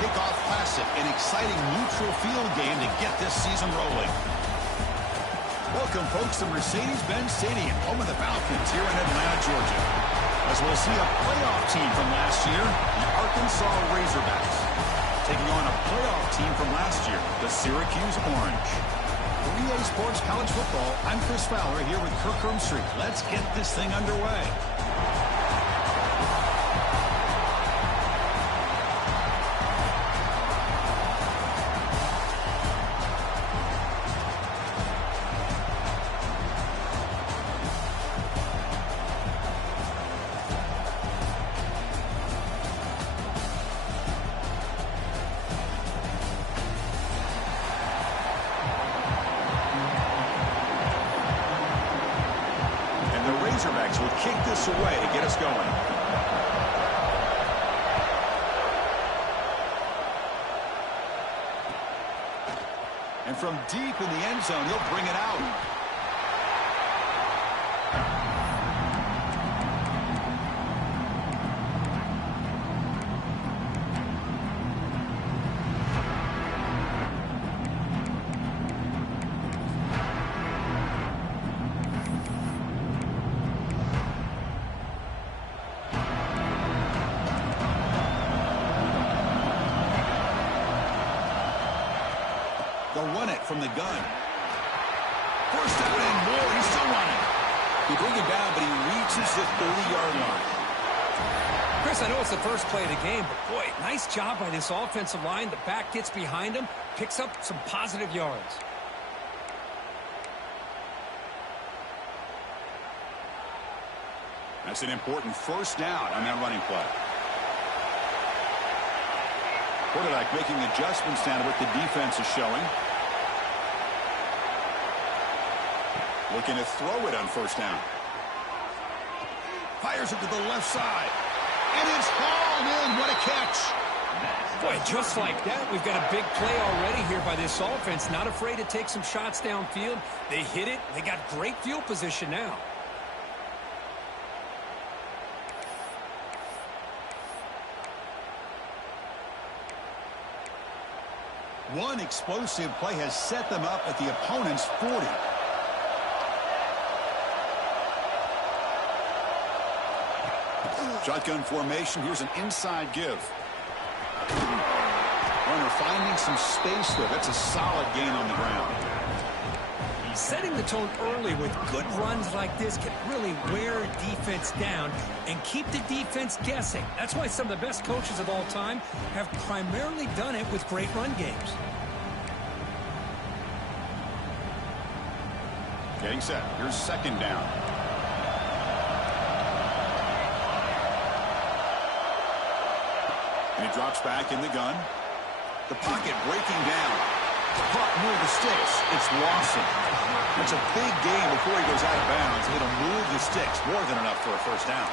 Kickoff Classic, an exciting neutral field game to get this season rolling. Welcome, folks, to Mercedes-Benz Stadium, home of the Falcons here in Atlanta, Georgia. As we'll see a playoff team from last year, the Arkansas Razorbacks, taking on a playoff team from last year, the Syracuse Orange. For EA Sports College Football, I'm Chris Fowler here with Kirk Herbstreit. Let's get this thing underway. Razorbacks will kick this away to get us going. And from deep in the end zone, he'll bring it out. They'll run it from the gun. First down and more. He's still running. He brings it down, but he reaches the 30-yard line. Chris, I know it's the first play of the game, but boy, nice job by this offensive line. The back gets behind him, picks up some positive yards. That's an important first down on that running play. Quarterback making adjustments down to what the defense is showing. Looking to throw it on first down. Fires it to the left side. And it's hauled in. What a catch. Boy, just like that, we've got a big play already here by this offense. Not afraid to take some shots downfield. They hit it. They got great field position now. One explosive play has set them up at the opponent's 40. Shotgun formation. Here's an inside give. Runner finding some space there. That's a solid gain on the ground. Setting the tone early with good runs like this can really wear defense down and keep the defense guessing. That's why some of the best coaches of all time have primarily done it with great run games. Getting set. Here's second down. And he drops back in the gun. The pocket breaking down. Caught near the sticks. It's Lawson. That's a big gain before he goes out of bounds. It'll move the sticks. More than enough for a first down.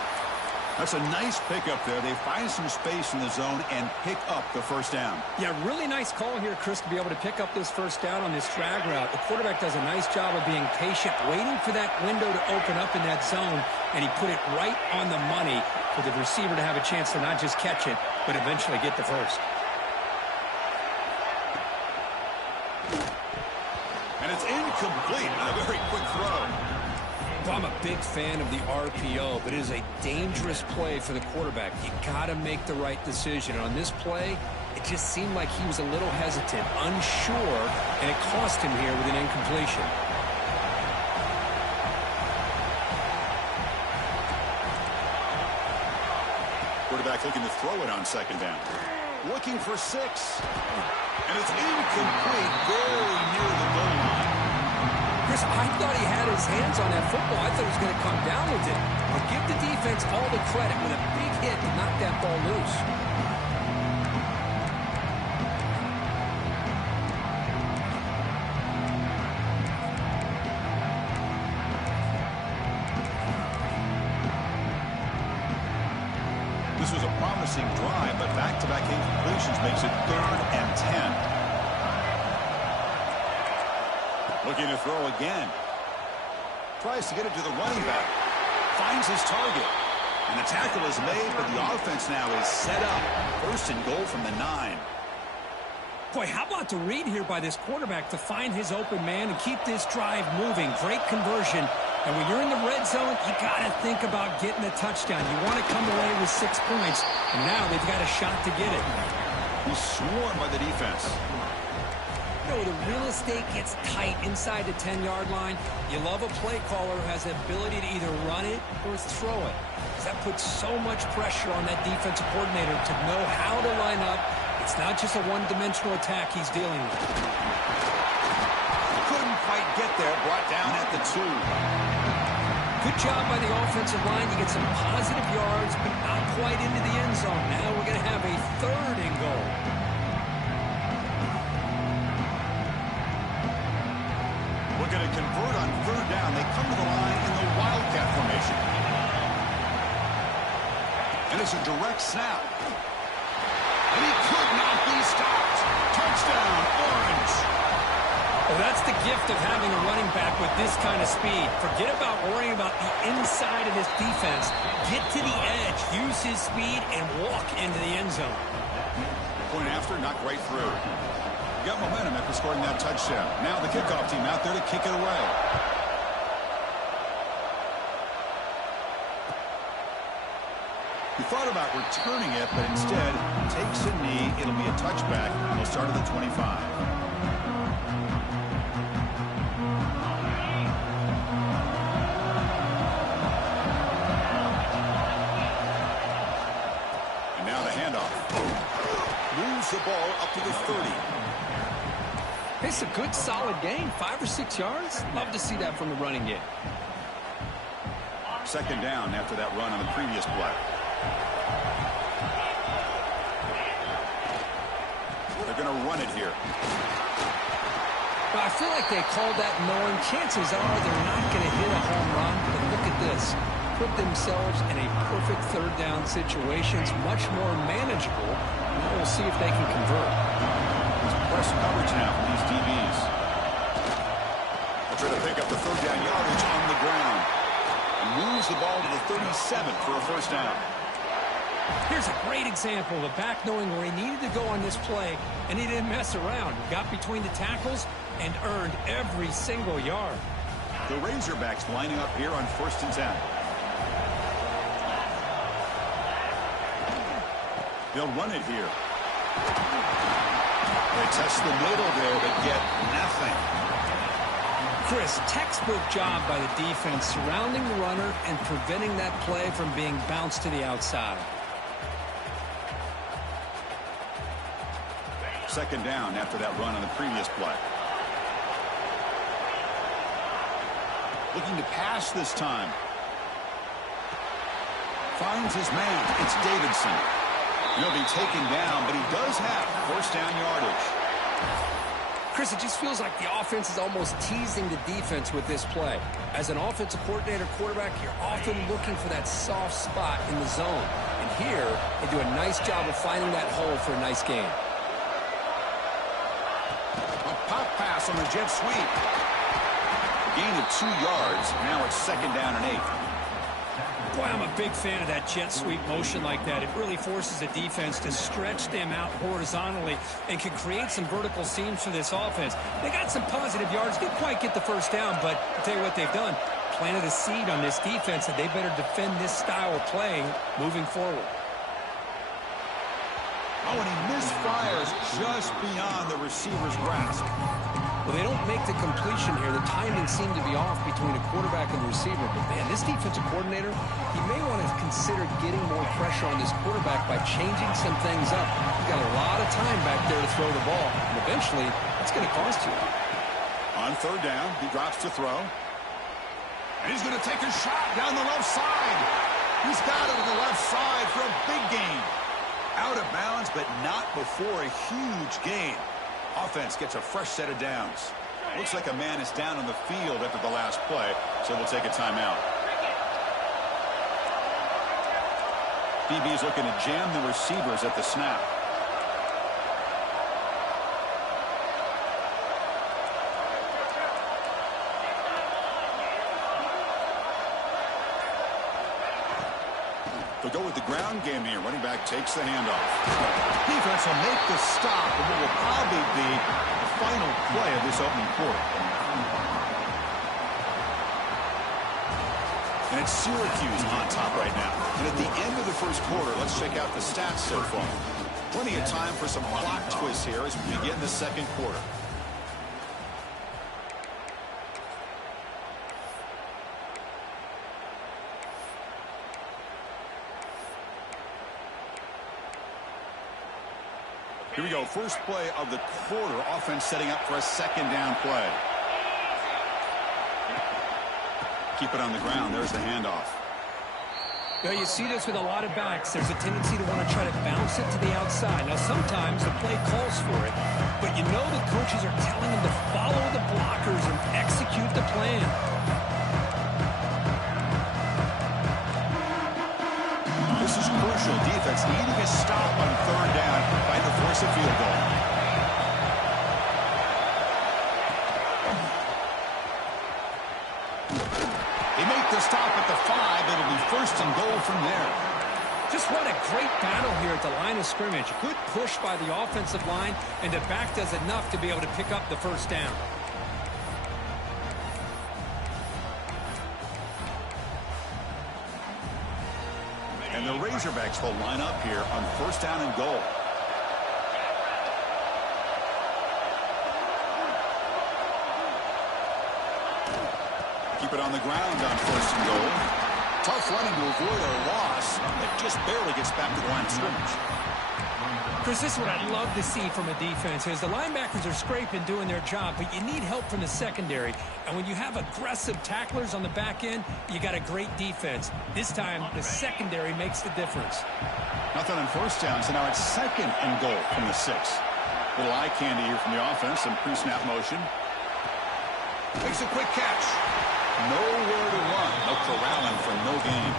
That's a nice pickup there. They find some space in the zone and pick up the first down. Yeah, really nice call here, Chris, to be able to pick up this first down on this drag route. The quarterback does a nice job of being patient, waiting for that window to open up in that zone, and he put it right on the money for the receiver to have a chance to not just catch it, but eventually get the first. And it's incomplete on a very quick throw. Well, I'm a big fan of the RPO, but it is a dangerous play for the quarterback. You got to make the right decision. And on this play, it just seemed like he was a little hesitant, unsure, and it cost him here with an incompletion. Quarterback looking to throw it on second down. Looking for 6. And it's incomplete, very near the goal line. Chris, I thought he had his hands on that football. I thought he was going to come down with it. But give the defense all the credit with a big hit to knock that ball loose. This was a promising drive, but back-to-back incompletions makes it 3rd and 10. Looking to throw again. Tries to get it to the running back. Finds his target. And the tackle is made, but the offense now is set up. First and goal from the 9. Boy, how about the read here by this quarterback to find his open man and keep this drive moving. Great conversion. And when you're in the red zone, you got to think about getting a touchdown. You want to come away with 6 points, and now they've got a shot to get it. He's swarmed by the defense. You know, the real estate gets tight inside the 10-yard line. You love a play caller who has the ability to either run it or throw it. That puts so much pressure on that defensive coordinator to know how to line up. It's not just a one-dimensional attack he's dealing with. Couldn't quite get there. Brought down at the 2. Good job by the offensive line. You get some positive yards, but not quite into the end zone. Now we're going to have a 3rd and goal. We're going to convert on 3rd down. They come to the line in the Wildcat formation. And it's a direct snap. And he could not be stopped. Touchdown, Orange. Well, that's the gift of having a running back with this kind of speed. Forget about worrying about the inside of this defense. Get to the edge, use his speed, and walk into the end zone. Point after, knocked right through. Got momentum after scoring that touchdown. Now the kickoff team out there to kick it away. He thought about returning it, but instead takes a knee. It'll be a touchback. He'll start at the 25. The ball up to the 30. It's a good, solid game. 5 or 6 yards. Love to see that from the running game. 2nd down after that run on the previous play. They're going to run it here. Well, I feel like they called that knowing chances are they're not going to hit a home run. But look at this. Put themselves in a perfect 3rd down situation. It's much more manageable. Now we'll see if they can convert. It's press coverage now from these DBs. They're trying to pick up the 3rd down yardage on the ground. And moves the ball to the 37 for a 1st down. Here's a great example. The back knowing where he needed to go on this play, and he didn't mess around. He got between the tackles and earned every single yard. The Razorbacks lining up here on 1st and 10. They'll run it here. They test the middle there, but get nothing. Chris, textbook job by the defense surrounding the runner and preventing that play from being bounced to the outside. 2nd down after that run on the previous play. Looking to pass this time. Finds his man. It's Davidson. He'll be taken down, but he does have 1st down yardage. Chris, it just feels like the offense is almost teasing the defense with this play. As an offensive coordinator quarterback, you're often looking for that soft spot in the zone. And here, they do a nice job of finding that hole for a nice game. A pop pass on the jet sweep. Gain of 2 yards. Now it's 2nd down and 8. Boy, I'm a big fan of that jet sweep motion like that. It really forces the defense to stretch them out horizontally and can create some vertical seams for this offense. They got some positive yards. Didn't quite get the 1st down, but I'll tell you what they've done. Planted a seed on this defense that they better defend this style of playing moving forward. Oh, and he misfires just beyond the receiver's grasp. Well, they don't make the completion here. The timing seemed to be off between a quarterback and the receiver. But, man, this defensive coordinator, he may want to consider getting more pressure on this quarterback by changing some things up. He's got a lot of time back there to throw the ball. And eventually, that's going to cost you. On 3rd down, he drops to throw. And he's going to take a shot down the left side. He's got it to the left side for a big gain. Out of bounds, but not before a huge gain. Offense gets a fresh set of downs. Looks like a man is down on the field after the last play, so they'll take a timeout. DB's looking to jam the receivers at the snap. They'll go with the ground game here. Running back takes the handoff. Defense will make the stop, and what will probably be the final play of this opening quarter. And it's Syracuse on top right now. And at the end of the first quarter, let's check out the stats so far. Plenty of time for some clock twists here as we begin the second quarter. Here we go. First play of the quarter. Offense setting up for a second down play. Keep it on the ground. There's the handoff. You know, you see this with a lot of backs. There's a tendency to want to try to bounce it to the outside. Now, sometimes the play calls for it, but you know the coaches are telling them to follow the blockers and execute the plan. This is crucial. Defense needing a stop on third down, trying to force a field goal. They make the stop at the 5. It'll be first and goal from there. Just what a great battle here at the line of scrimmage. Good push by the offensive line, and the back does enough to be able to pick up the first down. And the Razorbacks will line up here on first down and goal. Keep it on the ground on first and goal. Tough running to avoid a loss. It just barely gets back to the line of scrimmage. Chris, this is what I'd love to see from a defense is the linebackers are scraping, doing their job, but you need help from the secondary. And when you have aggressive tacklers on the back end, you got a great defense. This time, the secondary makes the difference. Nothing on first down, so now it's second and goal from the 6. Little eye candy here from the offense, some pre-snap motion. Makes a quick catch. Nowhere to run. No corralling for no gain.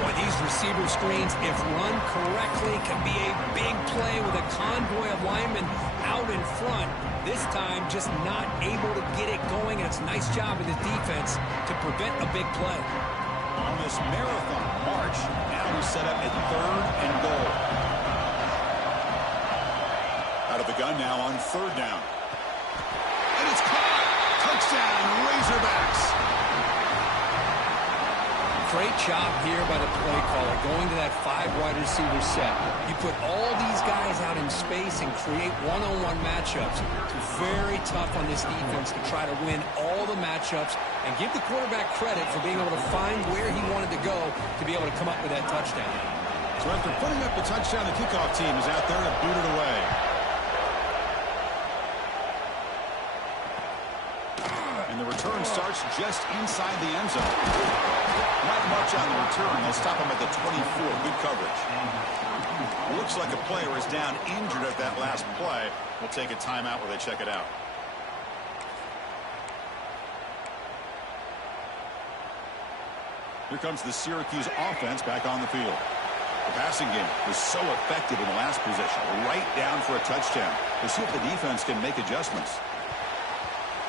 Boy, these receiver screens, if run correctly, can be a big play with a convoy of linemen out in front. This time, just not able to get it going, and it's a nice job of the defense to prevent a big play. On this marathon march, now we set up at third and goal. Out of the gun now on third down. And it's caught. Touchdown, Razorbacks. Great job here by the play caller, going to that 5 wide receiver set. You put all these guys out in space and create one-on-one matchups. It's very tough on this defense to try to win all the matchups and give the quarterback credit for being able to find where he wanted to go to be able to come up with that touchdown. So after putting up the touchdown, the kickoff team is out there to boot it away. And the return starts just inside the end zone. Not much on the return. They'll stop him at the 24. Good coverage. Looks like a player is down injured at that last play. We'll take a timeout where they check it out. Here comes the Syracuse offense back on the field. The passing game was so effective in the last possession. Right down for a touchdown. We'll see if the defense can make adjustments.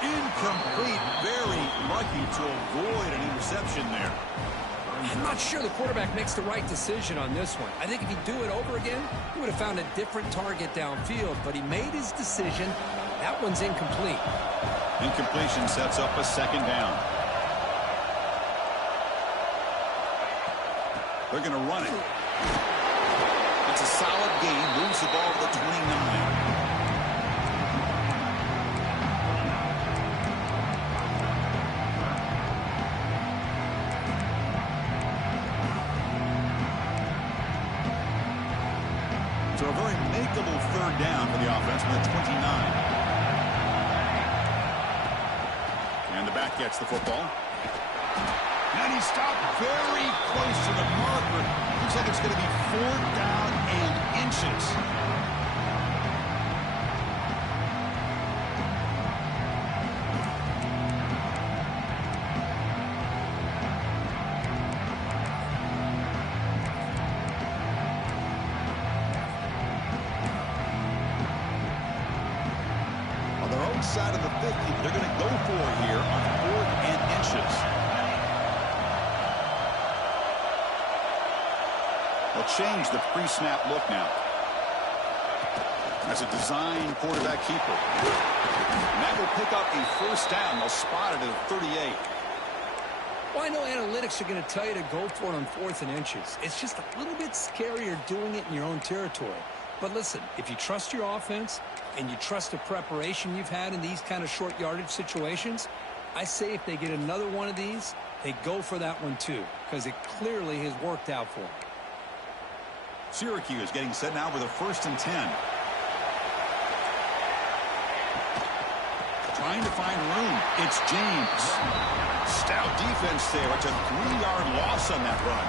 Incomplete. Very lucky to avoid an interception there. I'm not sure the quarterback makes the right decision on this one. I think if he'd do it over again, he would have found a different target downfield, but he made his decision. That one's incomplete. Incompletion sets up a second down. They're going to run it. It's a solid gain. Moves the ball to the 29. So a very makeable third down for the offense with a 29. And the back gets the football. And he stopped very close to the marker. Looks like it's going to be 4th down and inches. On their own side of the 50, they're going to go for it here on 4th and inches. They'll change the pre-snap look now. As a design quarterback keeper. And that will pick up a first down. They'll spot it at 38. Well, I know analytics are going to tell you to go for it on 4th and inches. It's just a little bit scarier doing it in your own territory. But listen, if you trust your offense and you trust the preparation you've had in these kind of short yardage situations, I say if they get another one of these, they go for that one too, because it clearly has worked out for them. Syracuse getting set now with a 1st and 10. Trying to find room. It's James. Stout defense there. It's a 3-yard loss on that run.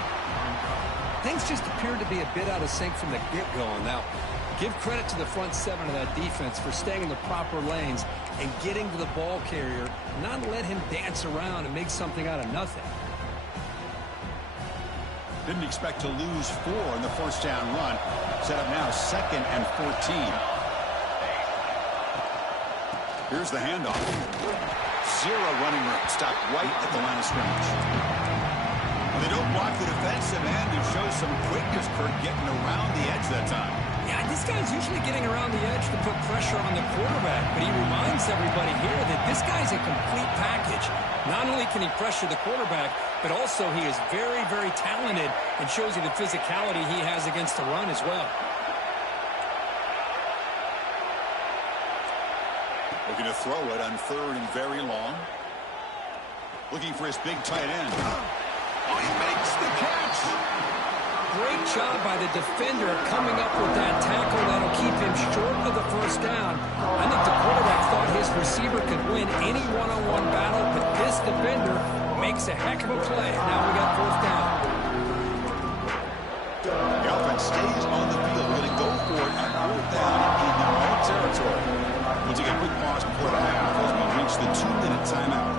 Things just appeared to be a bit out of sync from the get-go on that one. Give credit to the front 7 of that defense for staying in the proper lanes and getting to the ball carrier, not let him dance around and make something out of nothing. Didn't expect to lose 4 in the first down run. Set up now 2nd and 14. Here's the handoff. 0 running room. Stopped right at the line of scrimmage. They don't block the defensive end who shows some quickness, Kurt, getting around the edge that time. Yeah, this guy's usually getting around the edge to put pressure on the quarterback, but he reminds everybody here that this guy's a complete package. Not only can he pressure the quarterback, but also he is very, very talented and shows you the physicality he has against the run as well. Looking to throw it on 3rd and very long. Looking for his big tight end. Oh, he makes the catch. Great job by the defender coming up with that tackle that'll keep him short of the first down. I think the quarterback thought his receiver could win any one-on-one battle, but this defender makes a heck of a play. Now we got 4th down. The offense stays on the field. We're going to go for it on 4th down in their own territory. We'll take a quick pause before the half as we reach the 2-minute timeout.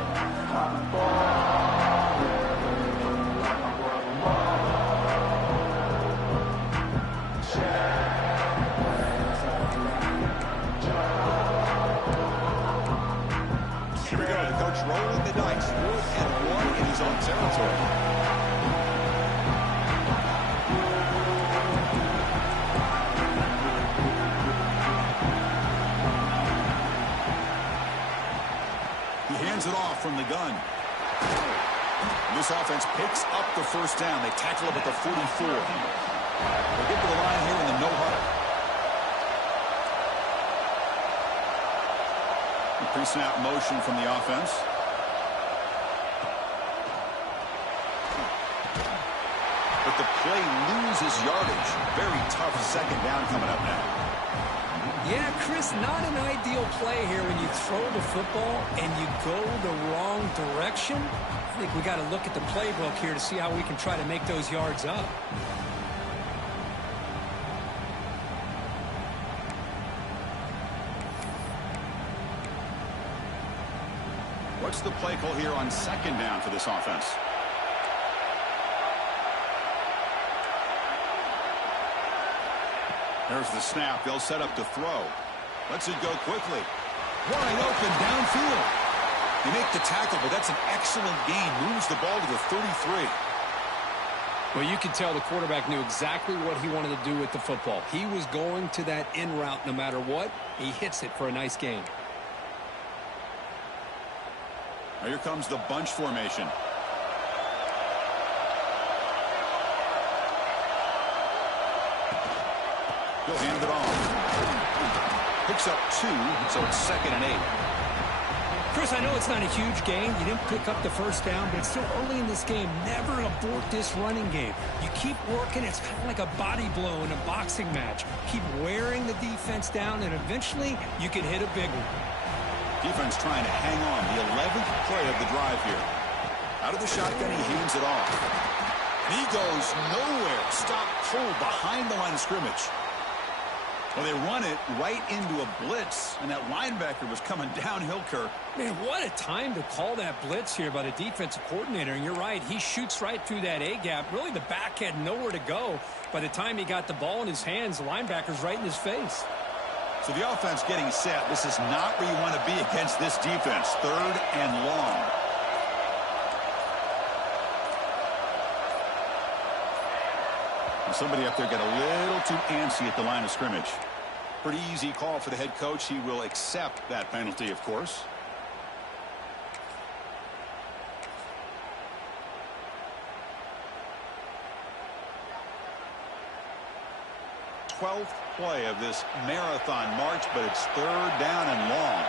Here we go. The coach rolling the dice. 4th and 1 in his own territory. It off from the gun. This offense picks up the first down. They tackle him at the 44. They get to the line here in the no huddle. Pre-snap motion from the offense. But the play loses yardage. Very tough 2nd down coming up now. Yeah, Chris, not an ideal play here when you throw the football and you go the wrong direction. I think we got to look at the playbook here to see how we can try to make those yards up. What's the play call here on 2nd down for this offense? There's the snap. They'll set up to throw. Lets it go quickly. Wide open downfield. They make the tackle, but that's an excellent gain. Moves the ball to the 33. Well, you could tell the quarterback knew exactly what he wanted to do with the football. He was going to that in route no matter what. He hits it for a nice gain. Now here comes the bunch formation. He'll hand it off. Picks up 2, so it's 2nd and 8. Chris, I know it's not a huge gain. You didn't pick up the first down, but it's still early in this game. Never abort this running game. You keep working. It's kind of like a body blow in a boxing match. Keep wearing the defense down, and eventually you can hit a big one. Defense trying to hang on. The 11th play of the drive here. Out of the shotgun, he hands it off. And he goes nowhere. Stop cold behind the line of scrimmage. Well, they run it right into a blitz, and that linebacker was coming downhill, Kirk. Man, what a time to call that blitz here by the defensive coordinator. And you're right, he shoots right through that A-gap. Really, the back had nowhere to go. By the time he got the ball in his hands, the linebacker's right in his face. So the offense getting set. This is not where you want to be against this defense. 3rd and long. Somebody up there got a little too antsy at the line of scrimmage. Pretty easy call for the head coach. He will accept that penalty, of course. 12th play of this marathon march, but it's 3rd down and long.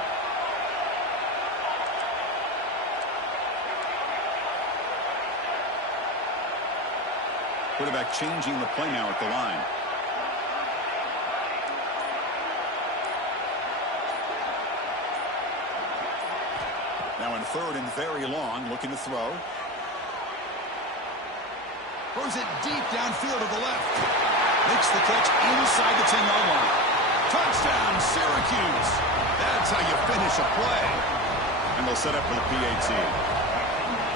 Quarterback changing the play now at the line. Now in 3rd and very long, looking to throw. Throws it deep downfield to the left. Makes the catch inside the 10-yard line. Touchdown, Syracuse. That's how you finish a play. And they'll set up for the PAT.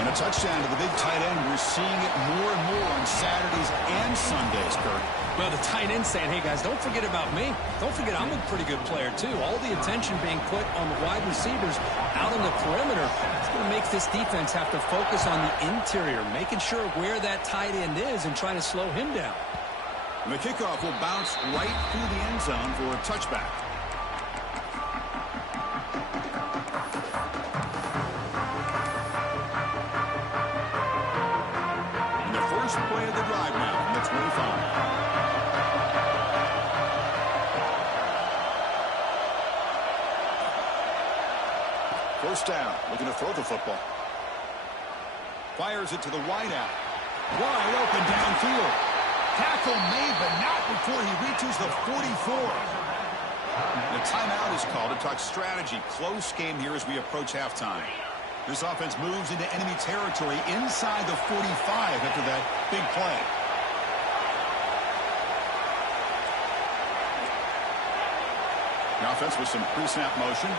And a touchdown to the big tight end. We're seeing it more and more on Saturdays and Sundays, Kirk. Well, the tight end saying, hey, guys, don't forget about me. Don't forget I'm a pretty good player, too. All the attention being put on the wide receivers out on the perimeter. It's going to make this defense have to focus on the interior, making sure where that tight end is and trying to slow him down. And the kickoff will bounce right through the end zone for a touchback. And the first play of the drive now from the 25. First down, looking to throw the football. Fires it to the wideout. Wide open downfield. Tackle made, but not before he reaches the 44. The timeout is called to talk strategy. Close game here as we approach halftime. This offense moves into enemy territory inside the 45 after that big play. The offense with some pre-snap motion.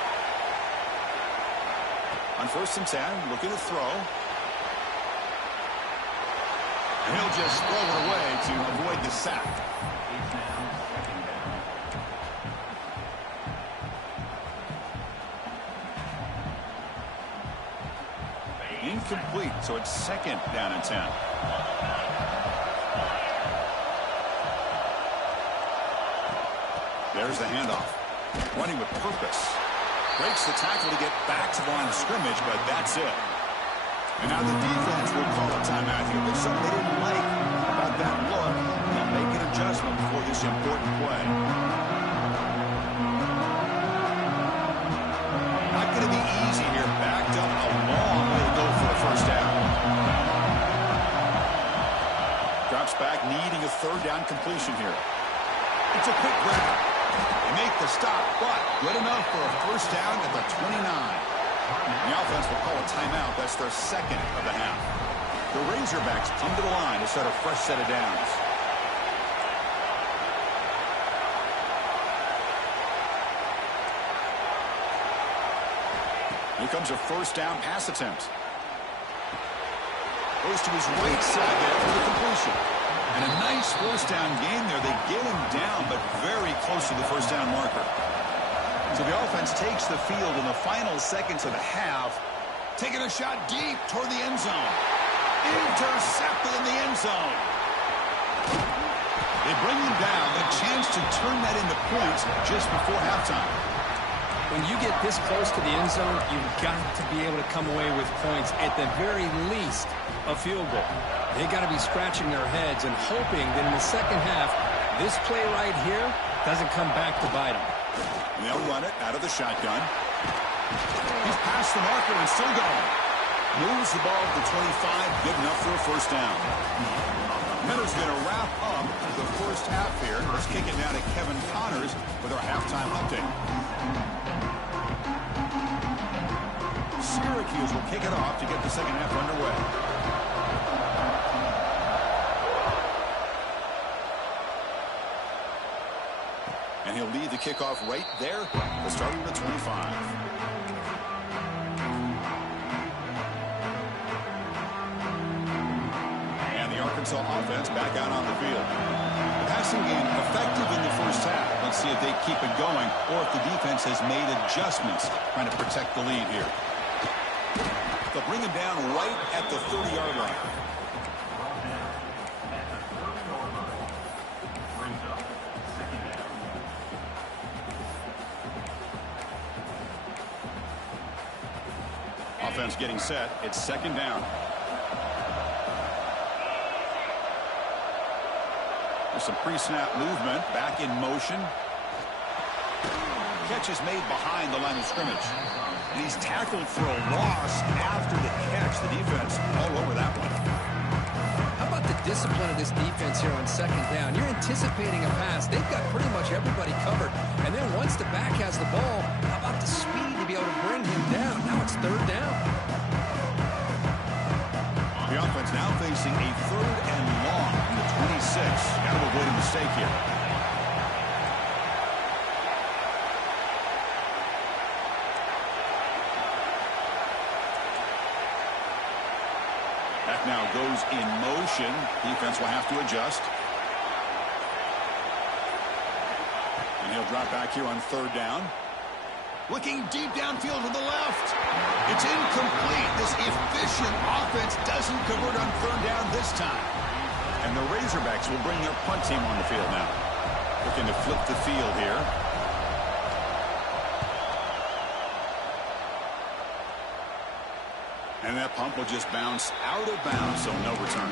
On 1st and 10, looking to throw. And he'll just throw it away to avoid the sack. Incomplete, so it's 2nd down and 10. There's the handoff. Running with purpose. Breaks the tackle to get back to the line of scrimmage, but that's it. And now the defense will call a timeout here. There's something they didn't like about that look. They'll make an adjustment for this important play. Not going to be easy here. Backed up a long way to go for a first down. Drops back, needing a 3rd down completion here. It's a quick grab. They make the stop, but good enough for a first down at the 29. The offense will call a timeout. That's their 2nd of the half. The Razorbacks come to the line to start a fresh set of downs. Here comes a first down pass attempt. Goes to his right side there for the completion. And a nice first down game there. They get him down, but very close to the first down marker. So the offense takes the field in the final seconds of the half, taking a shot deep toward the end zone. Intercepted in the end zone. They bring him down, a chance to turn that into points just before halftime. When you get this close to the end zone, you've got to be able to come away with points, at the very least, a field goal. They got to be scratching their heads and hoping that in the second half, this play right here doesn't come back to bite them. And they'll run it out of the shotgun. He's past the marker and still going. Moves the ball to the 25, good enough for a first down. Miller's going to wrap up the first half here. Let's kick it down to Kevin Connors with our halftime update. Syracuse will kick it off to get the second half underway. And he'll lead the kickoff right there. The start of the 25. And the Arkansas offense back out on the field. The passing game effective in the first half. Let's see if they keep it going or if the defense has made adjustments trying to protect the lead here. They'll bring him down right at the 30-yard line. offense getting set. It's second down. There's some pre-snap movement. Back in motion. Catch is made behind the line of scrimmage. And he's tackled for a loss after the catch. The defense all over that one. How about the discipline of this defense here on second down? You're anticipating a pass. They've got pretty much everybody covered. And then once the back has the ball, how about the speed to be able to bring him down? Now it's third down. The offense now facing a third and long from the 26. Got to avoid a mistake here. That now goes in motion. Defense will have to adjust. And he'll drop back here on third down. Looking deep downfield to the left. It's incomplete. This efficient offense doesn't convert on third down this time. And the Razorbacks will bring their punt team on the field now. Looking to flip the field here. And that punt will just bounce out of bounds, so no return.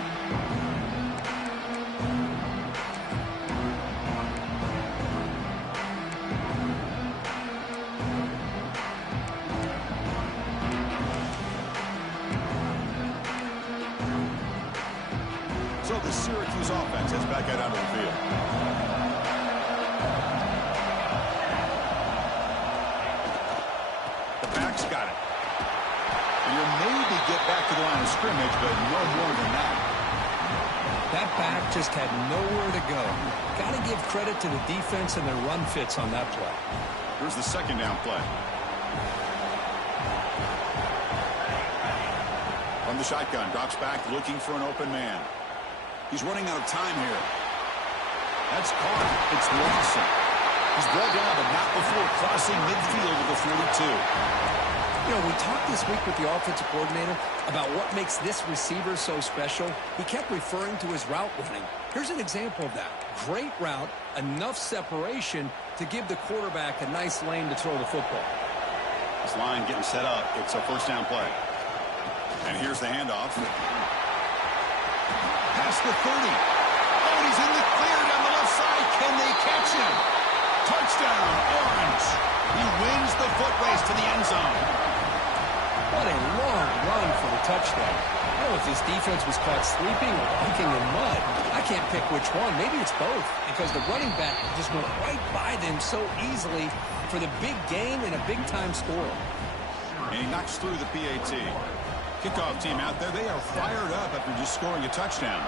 So the Syracuse offense heads back out onto the field. The back's got it. And you'll maybe get back to the line of scrimmage, but no more than that. That back just had nowhere to go. Got to give credit to the defense and their run fits on that play. Here's the second down play. From the shotgun, drops back looking for an open man. He's running out of time here. That's caught. It's Lawson. He's brought down, but not before crossing midfield of the 42. You know, we talked this week with the offensive coordinator about what makes this receiver so special. He kept referring to his route running. Here's an example of that. Great route, enough separation to give the quarterback a nice lane to throw the football. This line getting set up. It's a first down play. And here's the handoff. Past the 30. Oh, and he's in the clear down the left side. Can they catch him? Touchdown, Orange. He wins the foot race to the end zone. What a long run for the touchdown. I don't know if this defense was caught sleeping or walking in mud. I can't pick which one. Maybe it's both, because the running back just went right by them so easily for the big game and a big-time score. And he knocks through the PAT. Kickoff team out there, they are fired up after just scoring a touchdown.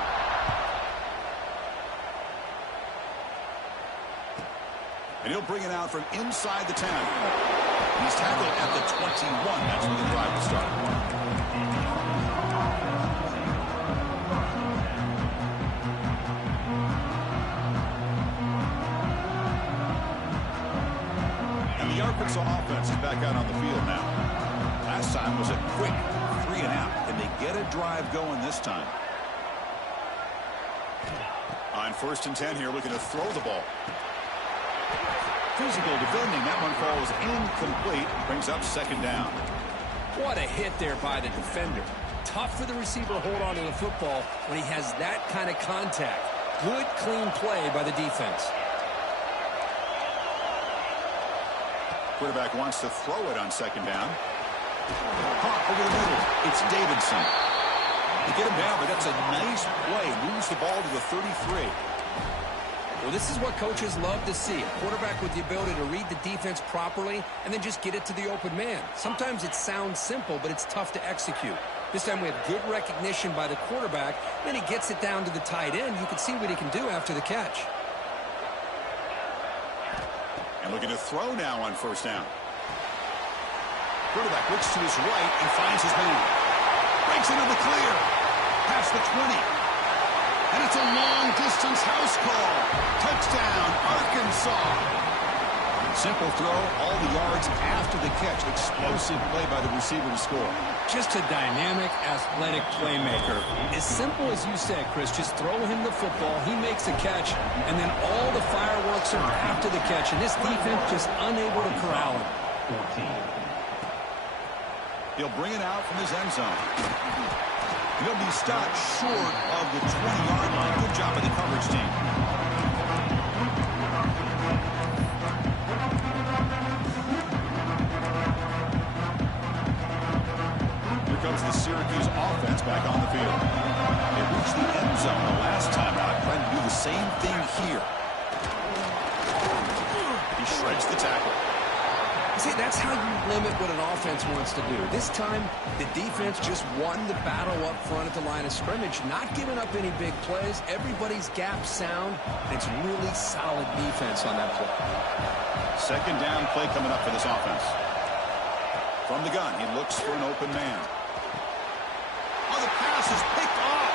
And he'll bring it out from inside the 10. He's tackled at the 21. That's where the drive will start. And the Arkansas offense is back out on the field now. Last time was a quick 3 and out. Can they get a drive going this time? On 1st and 10 here, looking to throw the ball. Physical defending. That one falls incomplete. Brings up second down. What a hit there by the defender. Tough for the receiver to hold on to the football when he has that kind of contact. Good, clean play by the defense. Quarterback wants to throw it on second down. Pop over the middle. It's Davidson. They get him down, but that's a nice play. Moves the ball to the 33. Well, this is what coaches love to see. A quarterback with the ability to read the defense properly and then just get it to the open man. Sometimes it sounds simple, but it's tough to execute. This time we have good recognition by the quarterback. Then he gets it down to the tight end. You can see what he can do after the catch. And looking to throw now on 1st down. Quarterback looks to his right and finds his man. Breaks into the clear. Past the 20. And it's a long-distance house call. Touchdown, Arkansas. Simple throw, all the yards after the catch. Explosive play by the receiver to score. Just a dynamic, athletic playmaker. As simple as you said, Chris, just throw him the football, he makes a catch, and then all the fireworks are after the catch. And this defense just unable to corral him. He'll bring it out from his end zone. He'll be stopped short of the 20-yard line. Good job of the coverage team. Here comes the Syracuse offense back on the field. They reached the end zone the last time out, trying to do the same thing here. He shreds the tackle. See, that's how you limit what an offense wants to do. This time, the defense just won the battle up front at the line of scrimmage, not giving up any big plays. Everybody's gap sound. It's really solid defense on that play. Second down play coming up for this offense. From the gun, he looks for an open man. Oh, the pass is picked off.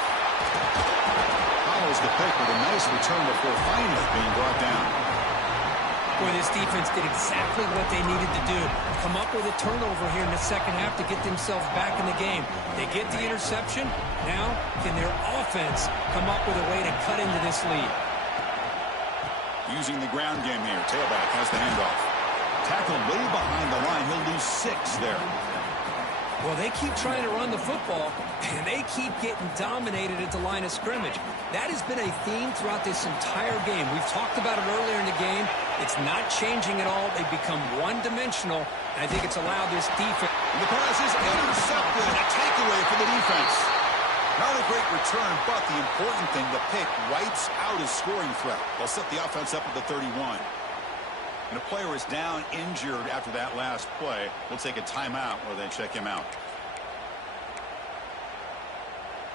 Follows the pick with a nice return before finally being brought down. Boy, this defense did exactly what they needed to do. Come up with a turnover here in the second half to get themselves back in the game. They get the interception. Now, can their offense come up with a way to cut into this lead? Using the ground game here. Tailback has the handoff. Tackled way behind the line. He'll lose 6 there. Well, they keep trying to run the football, and they keep getting dominated at the line of scrimmage. That has been a theme throughout this entire game. We've talked about it earlier in the game. It's not changing at all. They've become one-dimensional, and I think it's allowed this defense. And the pass is intercepted. A takeaway for the defense. Not a great return, but the important thing, the pick wipes out his scoring threat. They'll set the offense up at the 31. And a player is down injured after that last play. We'll take a timeout or then check him out.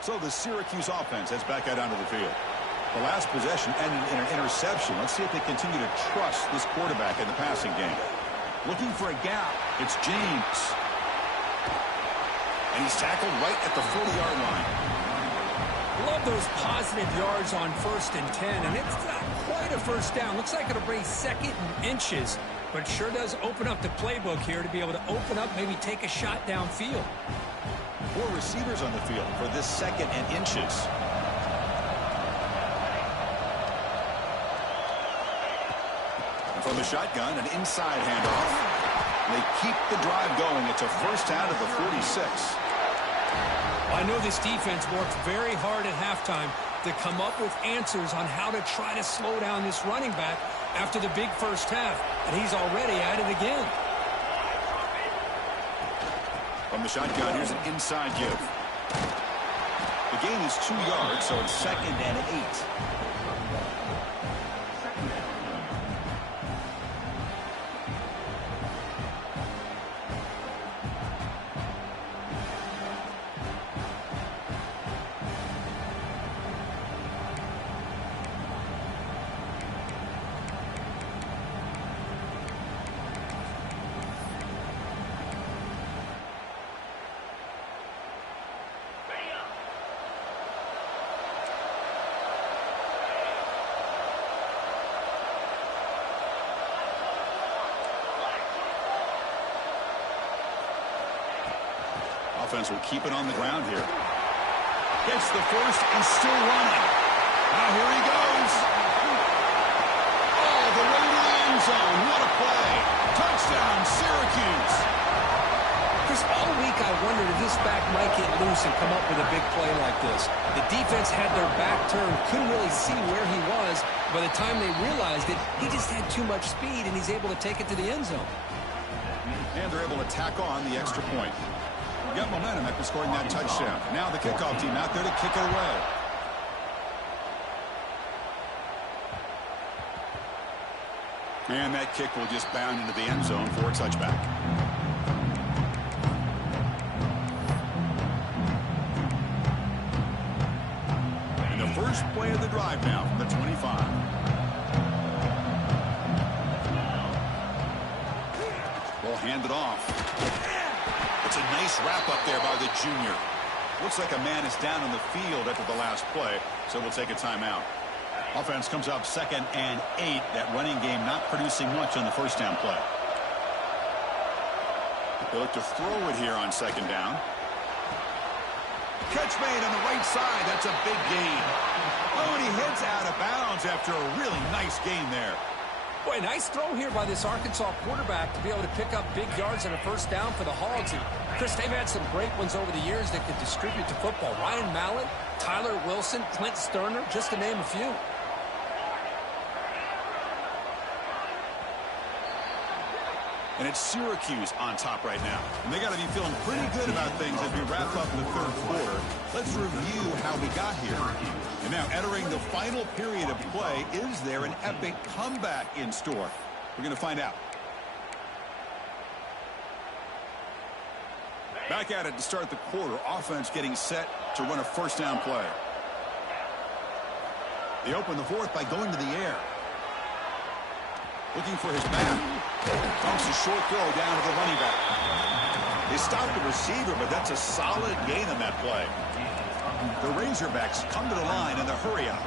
So the Syracuse offense heads back out onto the field. The last possession ended in an interception. Let's see if they continue to trust this quarterback in the passing game. Looking for a gap. It's James. And he's tackled right at the 40-yard line. Love those positive yards on 1st and 10, and it's not quite a first down. Looks like it'll bring 2nd and inches, but sure does open up the playbook here to be able to open up, maybe take a shot downfield. 4 receivers on the field for this 2nd and inches. And from the shotgun, an inside handoff. They keep the drive going. It's a first down at the 46. I know this defense worked very hard at halftime to come up with answers on how to try to slow down this running back after the big first half, and he's already at it again. From the shotgun, here's an inside give. The gain is 2 yards, so it's 2nd and 8. Offense will keep it on the ground here. Gets the first and still running. Now here he goes. All the way to the end zone. What a play. Touchdown, Syracuse. Chris, all week I wondered if this back might get loose and come up with a big play like this. The defense had their back turned, couldn't really see where he was. By the time they realized it, he just had too much speed, and he's able to take it to the end zone. And they're able to tack on the extra point. Got momentum after scoring that touchdown. Now the kickoff team out there to kick it away. And that kick will just bound into the end zone for a touchback. And the first play of the drive now from the 25. We'll hand it off. It's a nice wrap up there by the junior. Looks like a man is down on the field after the last play, so we'll take a timeout. Offense comes up 2nd and 8. That running game not producing much on the first down play. They look to throw it here on 2nd down. Catch made on the right side. That's a big gain. Oh, and he heads out of bounds after a really nice gain there. Boy, nice throw here by this Arkansas quarterback to be able to pick up big yards and a first down for the Hogs. And Chris, they've had some great ones over the years that could distribute the football. Ryan Mallett, Tyler Wilson, Clint Sterner, just to name a few. And it's Syracuse on top right now. And they got to be feeling pretty good about things as we wrap up the third quarter. Let's review how we got here. And now entering the final period of play, is there an epic comeback in store? We're going to find out. Back at it to start the quarter. Offense getting set to run a first down play. They open the fourth by going to the air. Looking for his back. Pumps a short throw down to the running back. They stopped the receiver, but that's a solid gain on that play. The Razorbacks come to the line in the hurry-up.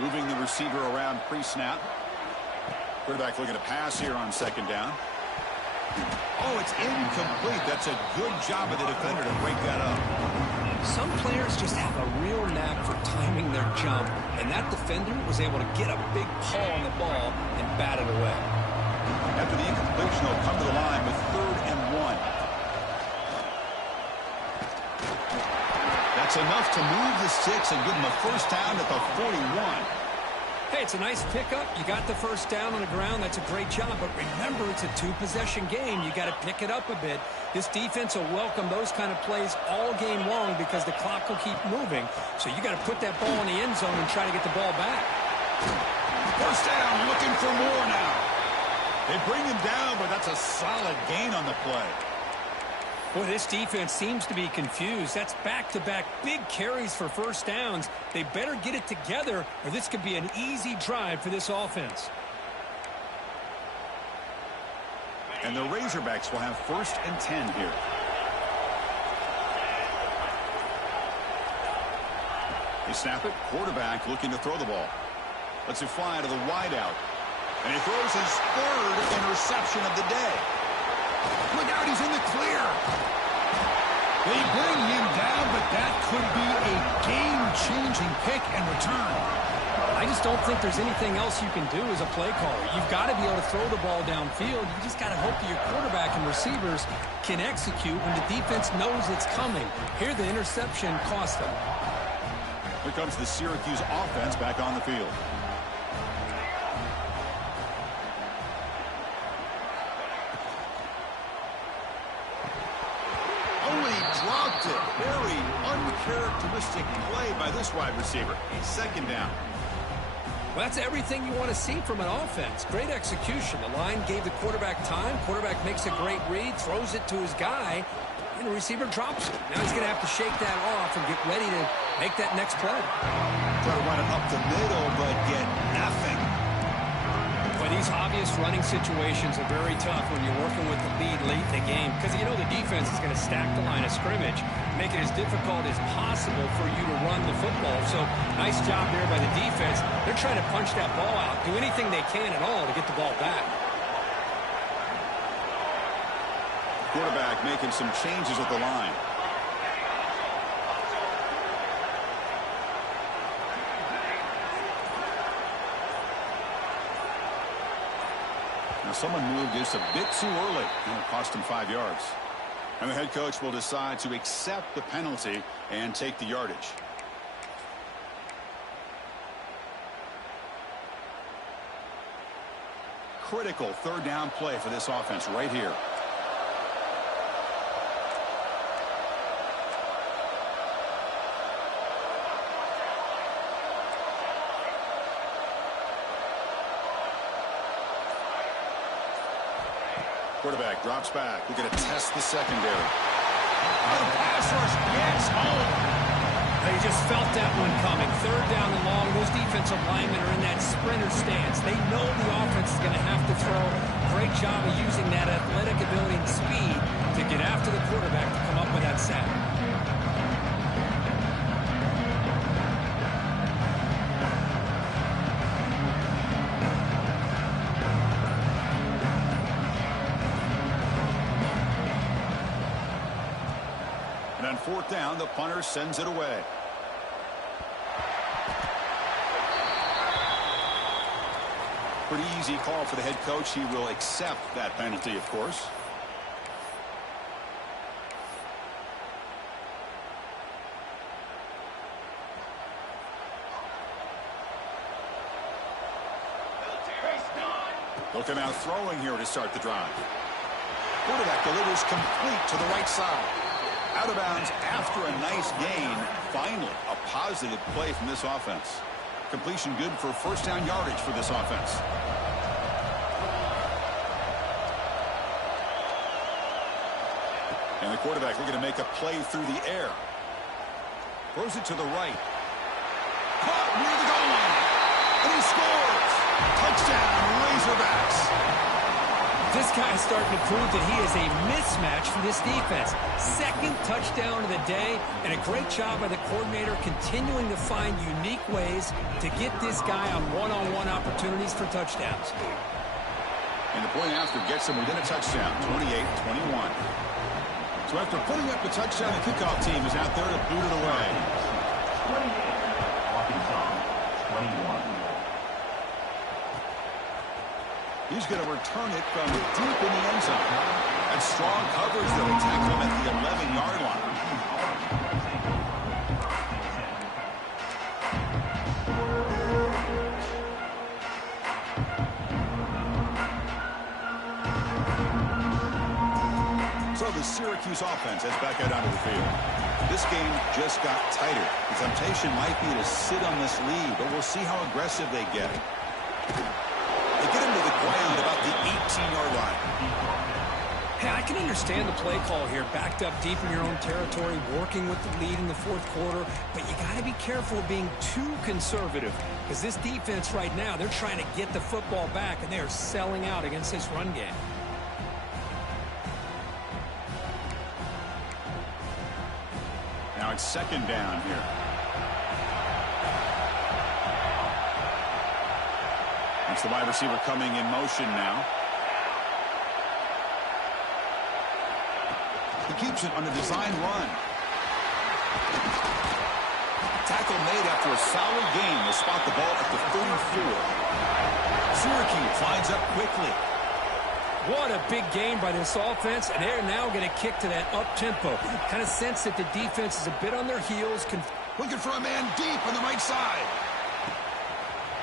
Moving the receiver around pre-snap. Quarterback looking to pass here on second down. Oh, it's incomplete. That's a good job of the defender to break that up. Some players just have a real knack for timing their jump, and that defender was able to get a big paw on the ball and bat it away. After the incompletion, they'll come to the line with 3rd and 1. That's enough to move the sticks and give them a first down at the 41. Hey, it's a nice pickup. You got the first down on the ground. That's a great job. But remember, it's a 2-possession game. You got to pick it up a bit. This defense will welcome those kind of plays all game long because the clock will keep moving. So you got to put that ball in the end zone and try to get the ball back. First down, looking for more now. They bring him down, but that's a solid gain on the play. Boy, this defense seems to be confused. That's back-to-back big carries for first downs. They better get it together, or this could be an easy drive for this offense. And the Razorbacks will have 1st and 10 here. They snap it. Quarterback looking to throw the ball. Lets it fly to the wideout. And he throws his 3rd interception of the day. Look out, he's in the clear. They bring him down, but that could be a game-changing pick and return. I just don't think there's anything else you can do as a play caller. You've got to be able to throw the ball downfield. You just got to hope that your quarterback and receivers can execute when the defense knows it's coming. Here, the interception cost them. Here comes the Syracuse offense back on the field. Very uncharacteristic play by this wide receiver. A 2nd down. Well, that's everything you want to see from an offense. Great execution. The line gave the quarterback time. Quarterback makes a great read, throws it to his guy, and the receiver drops it. Now he's going to have to shake that off and get ready to make that next play. Try to run it up the middle, but get nothing. Boy, these obvious running situations are very tough when you're working with the lead late in the game because you know the defense is going to stack the line of scrimmage, make it as difficult as possible for you to run the football. So nice job there by the defense. They're trying to punch that ball out, do anything they can at all to get the ball back. Quarterback making some changes at the line. Now someone moved just a bit too early, and it cost him 5 yards. And the head coach will decide to accept the penalty and take the yardage. Critical 3rd down play for this offense right here. Quarterback drops back. We're going to test the secondary. Oh, pass rush gets home. They just felt that one coming. 3rd down and long. Those defensive linemen are in that sprinter stance. They know the offense is going to have to throw. Great job of using that athletic ability and speed to get after the quarterback to come up with that sack. And on 4th down, the punter sends it away. Pretty easy call for the head coach. He will accept that penalty, of course. Looking out throwing here to start the drive. Quarterback delivers complete to the right side. Out of bounds after a nice gain. Finally, a positive play from this offense. Completion good for first down yardage for this offense. And the quarterback looking to make a play through the air. Throws it to the right. Caught near the goal line. And he scores. Touchdown, Razorbacks. This guy's starting to prove that he is a mismatch for this defense. Second touchdown of the day, and a great job by the coordinator continuing to find unique ways to get this guy on one-on-one opportunities for touchdowns. And the point after gets him within a touchdown, 28-21. So after putting up the touchdown, the kickoff team is out there to boot it away. 21. He's going to return it from deep in the end zone. That's strong coverage, though. They tackle him at the 11-yard line. So the Syracuse offense has back out onto the field. This game just got tighter. The temptation might be to sit on this lead, but we'll see how aggressive they get. They get him to the ground about the 18-yard line. Hey, I can understand the play call here. Backed up deep in your own territory, working with the lead in the fourth quarter. But you got to be careful of being too conservative. Because this defense right now, they're trying to get the football back, and they are selling out against this run game. Now it's second down here. It's the wide receiver coming in motion now. He keeps it on a design run. Tackle made after a solid gain. They'll spot the ball at the 34. Syracuse lines up quickly. What a big game by this offense, and they're now going to kick to that up-tempo. Kind of sense that the defense is a bit on their heels. Looking for a man deep on the right side.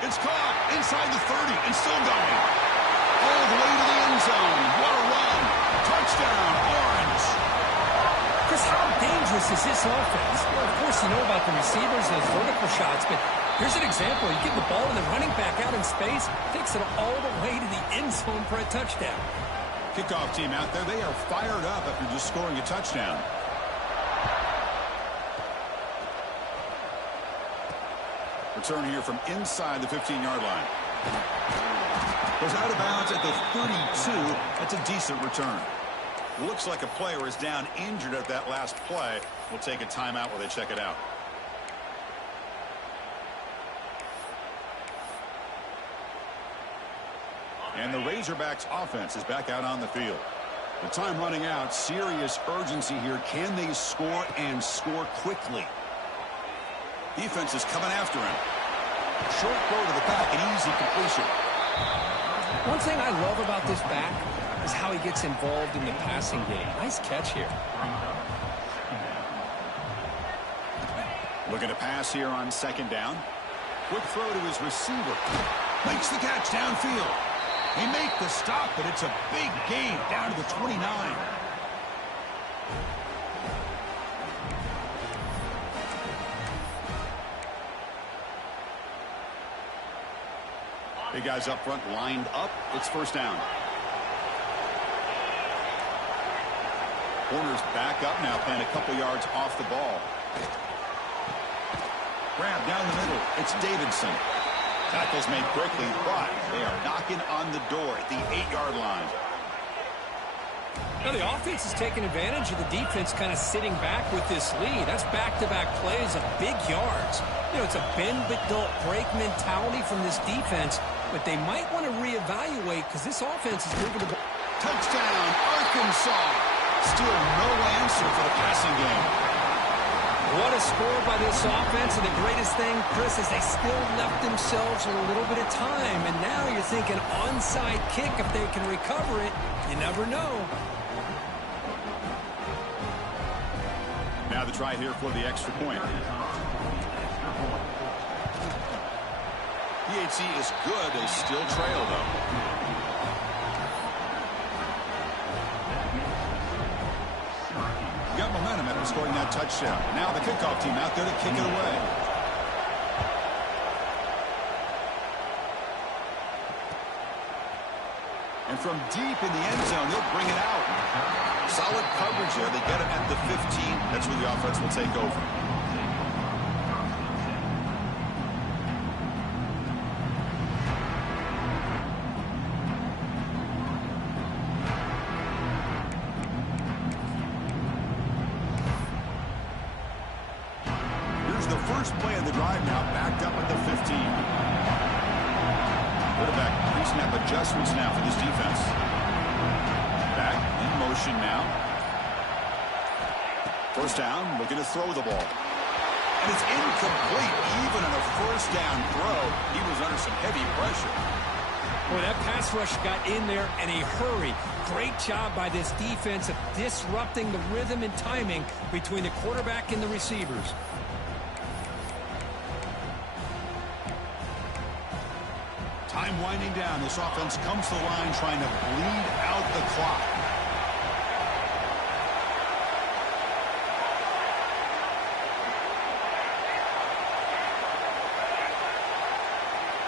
It's caught inside the 30 and still going. All the way to the end zone. What a run. Touchdown, Orange. Chris, how dangerous is this offense? Well, of course, you know about the receivers, those vertical shots, but here's an example. You get the ball and the running back out in space, takes it all the way to the end zone for a touchdown. Kickoff team out there, they are fired up after just scoring a touchdown. Return here from inside the 15-yard line. Goes out of bounds at the 32. That's a decent return. Looks like a player is down injured at that last play. We'll take a timeout while they check it out. And the Razorbacks offense is back out on the field. The time running out, serious urgency here. Can they score and score quickly? Defense is coming after him. Short throw to the back, an easy completion. One thing I love about this back is how he gets involved in the passing game. Nice catch here. Looking to pass here on second down. Quick throw to his receiver. Makes the catch downfield. They make the stop, but it's a big gain down to the 29. Big guys up front lined up. It's first down. Corners back up now, playing a couple yards off the ball. Grab down the middle. It's Davidson. Tackles made quickly, but they are knocking on the door at the 8-yard line. Now the offense is taking advantage of the defense kind of sitting back with this lead. That's back-to-back plays of big yards. You know, it's a bend but don't break mentality from this defense, but they might want to reevaluate because this offense is moving the ball. Touchdown, Arkansas. Still no answer for the passing game. What a score by this offense, and the greatest thing, Chris, is they still left themselves with a little bit of time, and now you're thinking onside kick if they can recover it. You never know. Now the try here for the extra point. PHC is good. They still trail, though. Got momentum after scoring that touchdown. Now the kickoff team out there to kick it away. And from deep in the end zone, he'll bring it out. Solid coverage there. They get him at the 15. That's where the offense will take over. Here's the first play of the drive now, backed up at the 15. Quarterback pre-snap adjustments now for this defense. Back in motion now. First down, looking to throw the ball. And it's incomplete. Even on a first down throw, he was under some heavy pressure. Boy, that pass rush got in there in a hurry. Great job by this defense of disrupting the rhythm and timing between the quarterback and the receivers. Time winding down. This offense comes to the line trying to bleed out the clock.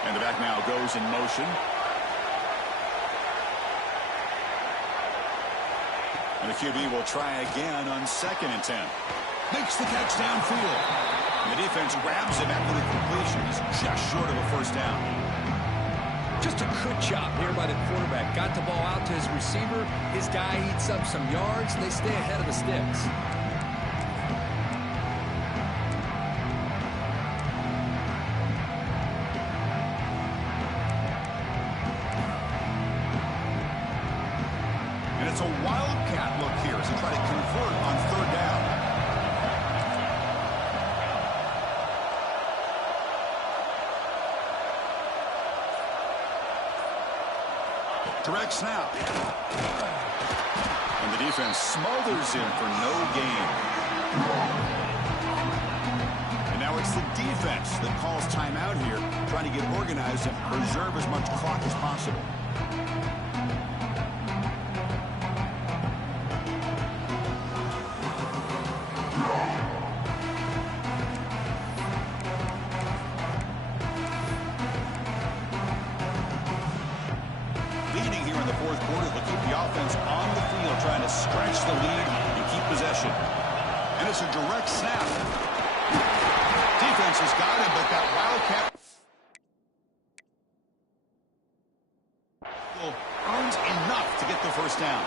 And the back now goes in motion. And the QB will try again on 2nd and 10. Makes the catch downfield. And the defense grabs him after the completion. He's just short of a first down. Just a good job here by the quarterback. Got the ball out to his receiver. His guy eats up some yards. They stay ahead of the sticks. And it's a wildcat look here as they try to convert on 3rd down. Direct snap. And the defense smothers him for no gain. And now it's the defense that calls timeout here, trying to get organized and preserve as much clock as possible. Stretch the lead and keep possession. And it's a direct snap. Defense has got him, but that wildcat earns enough to get the first down.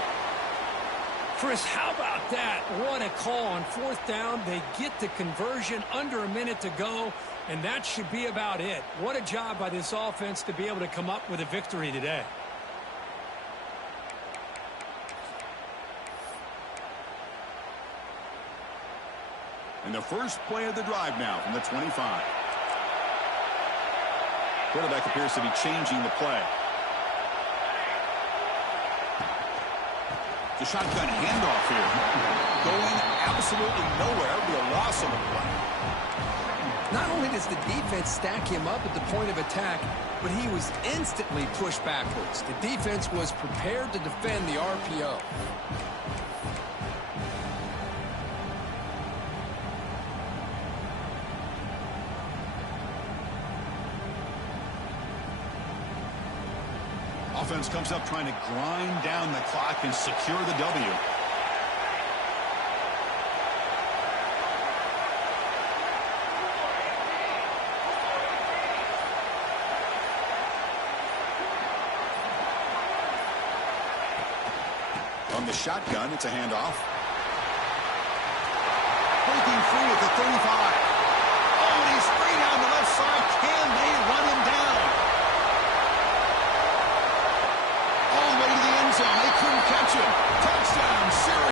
Chris, how about that? What a call on 4th down. They get the conversion under a minute to go, and that should be about it. What a job by this offense to be able to come up with a victory today. And the first play of the drive now from the 25. Quarterback appears to be changing the play. The shotgun handoff here. Going absolutely nowhere. Be a loss on the play. Not only does the defense stack him up at the point of attack, but he was instantly pushed backwards. The defense was prepared to defend the RPO. Offense comes up trying to grind down the clock and secure the W. From the shotgun, it's a handoff.